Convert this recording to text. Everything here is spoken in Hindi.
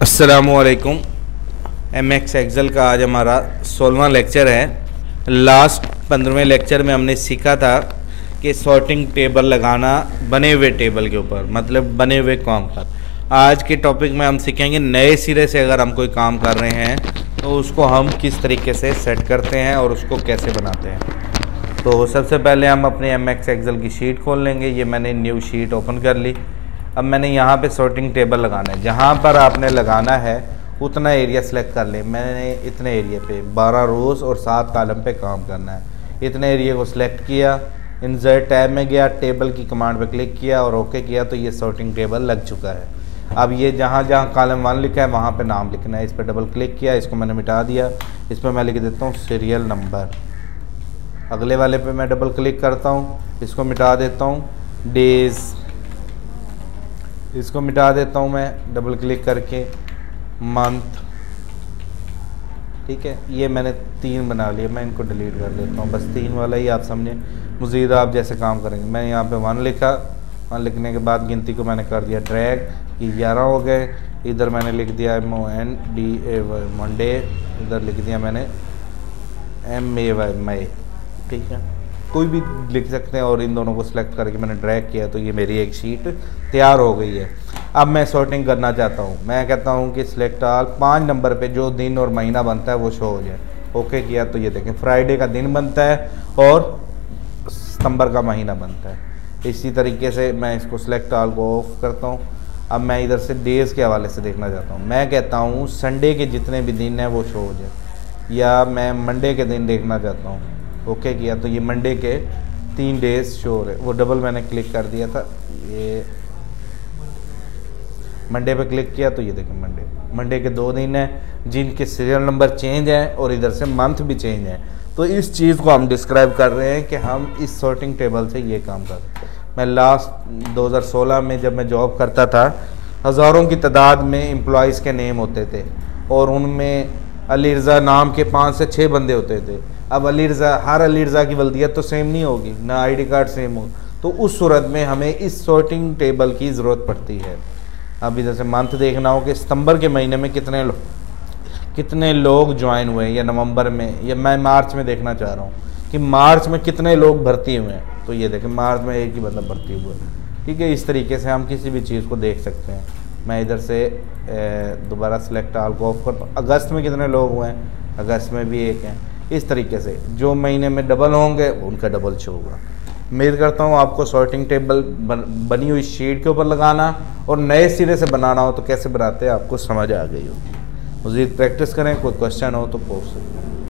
अस्सलामुअलैकुम। एमएक्स एक्सेल का आज हमारा 16वां लेक्चर है। लास्ट 15वें लेक्चर में हमने सीखा था कि सॉर्टिंग टेबल लगाना बने हुए टेबल के ऊपर, मतलब बने हुए काम पर। आज के टॉपिक में हम सीखेंगे नए सिरे से अगर हम कोई काम कर रहे हैं तो उसको हम किस तरीके से सेट करते हैं और उसको कैसे बनाते हैं। तो सबसे पहले हम अपने एमएक्स एक्सेल की शीट खोल लेंगे। ये मैंने न्यू शीट ओपन कर ली। अब मैंने यहाँ पे सॉर्टिंग टेबल लगाना है। जहाँ पर आपने लगाना है उतना एरिया सेलेक्ट कर ले। मैंने इतने एरिया पे 12 रोज़ और 7 कॉलम पे काम करना है। इतने एरिया को सिलेक्ट किया, इंसर्ट टैब में गया, टेबल की कमांड पे क्लिक किया और ओके किया तो ये सॉर्टिंग टेबल लग चुका है। अब ये जहाँ जहाँ कॉलम 1 लिखा है वहाँ पे नाम लिखना है। इस पर डबल क्लिक किया, इसको मैंने मिटा दिया। इस पर मैं लिख देता हूँ सीरियल नंबर। अगले वाले पे मैं डबल क्लिक करता हूँ, इसको मिटा देता हूँ डेज़, इसको मिटा देता हूँ मैं डबल क्लिक करके मंथ। ठीक है, ये मैंने 3 बना लिए, मैं इनको डिलीट कर देता हूँ। बस 3 वाला ही आप समझें। मज़ीद आप जैसे काम करेंगे, मैंने यहाँ पे 1 लिखा। 1 लिखने के बाद गिनती को मैंने कर दिया ड्रैग, ये 11 हो गए। इधर मैंने लिख दिया MONDAY मंडे, इधर लिख दिया मैंने MAY मई। ठीक है, कोई भी लिख सकते हैं। और इन दोनों को सिलेक्ट करके मैंने ड्रैग किया तो ये मेरी एक शीट तैयार हो गई है। अब मैं सॉर्टिंग करना चाहता हूँ। मैं कहता हूँ कि सिलेक्ट ऑल 5 नंबर पे जो दिन और महीना बनता है वो शो हो जाए। ओके किया तो ये देखें फ्राइडे का दिन बनता है और सितंबर का महीना बनता है। इसी तरीके से मैं इसको सिलेक्ट ऑल को ऑफ करता हूँ। अब मैं इधर से डेज़ के हवाले से देखना चाहता हूँ। मैं कहता हूँ संडे के जितने भी दिन हैं वो शो हो जाए, या मैं मंडे के दिन देखना चाहता हूँ। ओके किया तो ये मंडे के 3 डेज शो हो रहे। वो डबल मैंने क्लिक कर दिया था, ये मंडे पे क्लिक किया तो ये देखें मंडे के 2 दिन हैं जिनके सीरियल नंबर चेंज है और इधर से मंथ भी चेंज है। तो इस चीज़ को हम डिस्क्राइब कर रहे हैं कि हम इस सॉर्टिंग टेबल से ये काम कर रहे हैं। मैं लास्ट 2016 में जब मैं जॉब करता था, हज़ारों की तादाद में एम्प्लॉयज़ के नेम होते थे और उनमें अली रज़ा नाम के 5 से 6 बंदे होते थे। अब हर अली रज़ा की वल्दियत तो सेम नहीं होगी, ना आईडी कार्ड सेम हो। तो उस सूरत में हमें इस सॉर्टिंग टेबल की ज़रूरत पड़ती है। अब इधर से मंथ देखना हो कि सितंबर के महीने में कितने लोग ज्वाइन हुए, या नवंबर में, या मैं मार्च में देखना चाह रहा हूँ कि मार्च में कितने लोग भर्ती हुए हैं। तो ये देखें मार्च में एक ही बंदा भर्ती हुआ है। ठीक है, इस तरीके से हम किसी भी चीज़ को देख सकते हैं। मैं इधर से दोबारा सेलेक्ट ऑल को ऑफ करता हूँ। अगस्त में कितने लोग हुए हैं, अगस्त में भी एक हैं। इस तरीके से जो महीने में डबल होंगे उनका डबल शो होगा। उम्मीद करता हूँ आपको सॉर्टिंग टेबल बनी हुई शीट के ऊपर लगाना और नए सिरे से बनाना हो तो कैसे बनाते हैं आपको समझ आ गई होगी। मज़ीद प्रैक्टिस करें, कोई क्वेश्चन हो तो पूछ सकते हैं।